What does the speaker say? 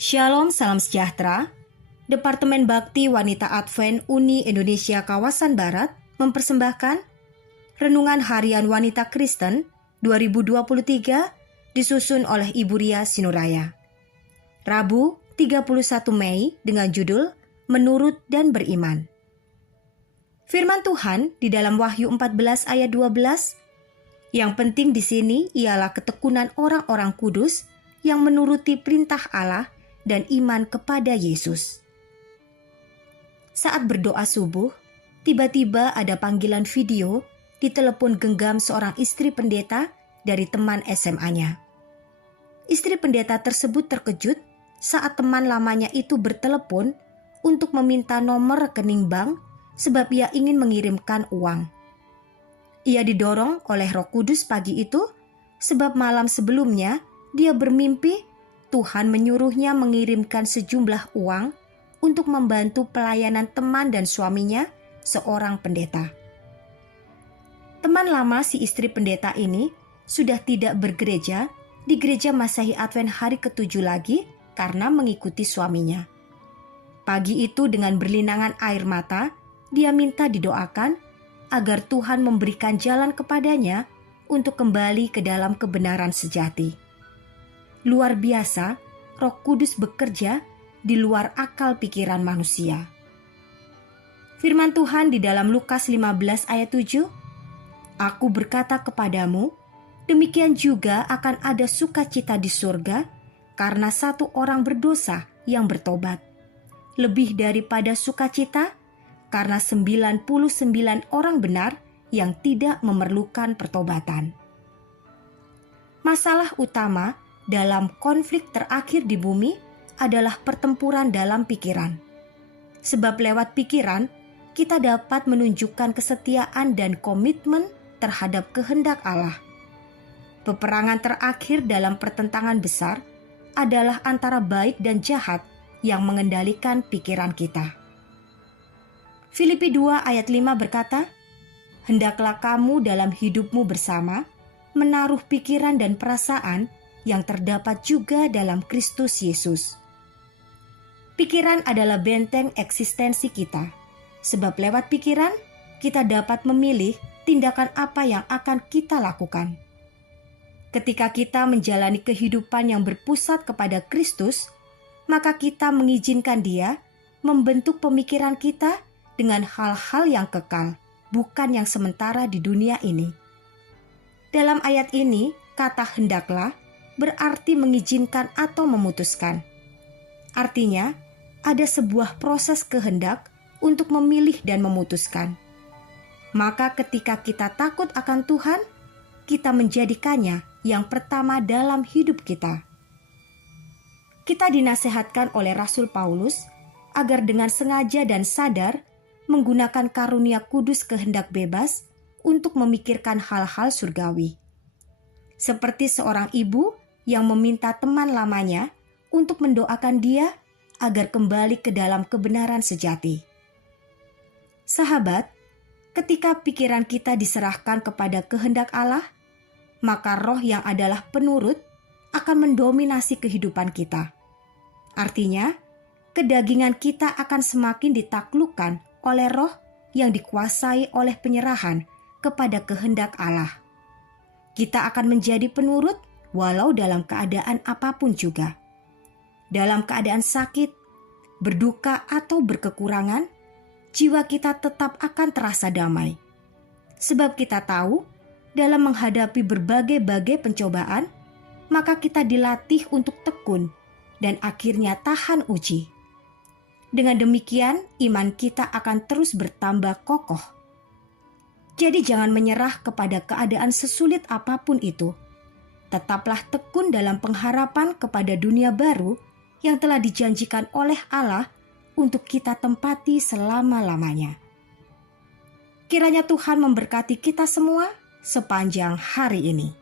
Shalom, salam sejahtera. Departemen Bakti Wanita Advent Uni Indonesia Kawasan Barat mempersembahkan Renungan Harian Wanita Kristen 2023 disusun oleh Ibu Ria Sinuraya. Rabu 31 Mei dengan judul Menurut dan Beriman. Firman Tuhan di dalam Wahyu 14 ayat 12, yang penting di sini ialah ketekunan orang-orang kudus yang menuruti perintah Allah dan iman kepada Yesus. Saat berdoa subuh, tiba-tiba ada panggilan video di telepon genggam seorang istri pendeta dari teman SMA-nya. Istri pendeta tersebut terkejut saat teman lamanya itu bertelepon untuk meminta nomor rekening bank sebab ia ingin mengirimkan uang. Ia didorong oleh Roh Kudus pagi itu sebab malam sebelumnya dia bermimpi Tuhan menyuruhnya mengirimkan sejumlah uang untuk membantu pelayanan teman dan suaminya, seorang pendeta. Teman lama si istri pendeta ini sudah tidak bergereja di gereja Masehi Advent hari ke-7 lagi karena mengikuti suaminya. Pagi itu dengan berlinangan air mata, dia minta didoakan agar Tuhan memberikan jalan kepadanya untuk kembali ke dalam kebenaran sejati. Luar biasa, Roh Kudus bekerja di luar akal pikiran manusia. Firman Tuhan di dalam Lukas 15 ayat 7, Aku berkata kepadamu, demikian juga akan ada sukacita di surga karena satu orang berdosa yang bertobat, lebih daripada sukacita karena 99 orang benar yang tidak memerlukan pertobatan. Masalah utama dalam konflik terakhir di bumi adalah pertempuran dalam pikiran. Sebab lewat pikiran, kita dapat menunjukkan kesetiaan dan komitmen terhadap kehendak Allah. Peperangan terakhir dalam pertentangan besar adalah antara baik dan jahat yang mengendalikan pikiran kita. Filipi 2 ayat 5 berkata, Hendaklah kamu dalam hidupmu bersama menaruh pikiran dan perasaan yang terdapat juga dalam Kristus Yesus. Pikiran adalah benteng eksistensi kita, sebab lewat pikiran kita dapat memilih tindakan apa yang akan kita lakukan. Ketika kita menjalani kehidupan yang berpusat kepada Kristus, maka kita mengizinkan Dia membentuk pemikiran kita dengan hal-hal yang kekal, bukan yang sementara di dunia ini. Dalam ayat ini, kata hendaklah berarti mengizinkan atau memutuskan. Artinya, ada sebuah proses kehendak untuk memilih dan memutuskan. Maka ketika kita takut akan Tuhan, kita menjadikannya yang pertama dalam hidup kita. Kita dinasehatkan oleh Rasul Paulus agar dengan sengaja dan sadar menggunakan karunia kudus kehendak bebas untuk memikirkan hal-hal surgawi. Seperti seorang ibu yang meminta teman lamanya untuk mendoakan dia agar kembali ke dalam kebenaran sejati. Sahabat, ketika pikiran kita diserahkan kepada kehendak Allah, maka roh yang adalah penurut akan mendominasi kehidupan kita. Artinya, kedagingan kita akan semakin ditaklukkan oleh roh yang dikuasai oleh penyerahan kepada kehendak Allah. Kita akan menjadi penurut walau dalam keadaan apapun juga. Dalam keadaan sakit, berduka atau berkekurangan, jiwa kita tetap akan terasa damai. Sebab kita tahu, dalam menghadapi berbagai-bagai pencobaan, maka kita dilatih untuk tekun dan akhirnya tahan uji. Dengan demikian, iman kita akan terus bertambah kokoh. Jadi jangan menyerah kepada keadaan sesulit apapun itu. Tetaplah tekun dalam pengharapan kepada dunia baru yang telah dijanjikan oleh Allah untuk kita tempati selama-lamanya. Kiranya Tuhan memberkati kita semua sepanjang hari ini.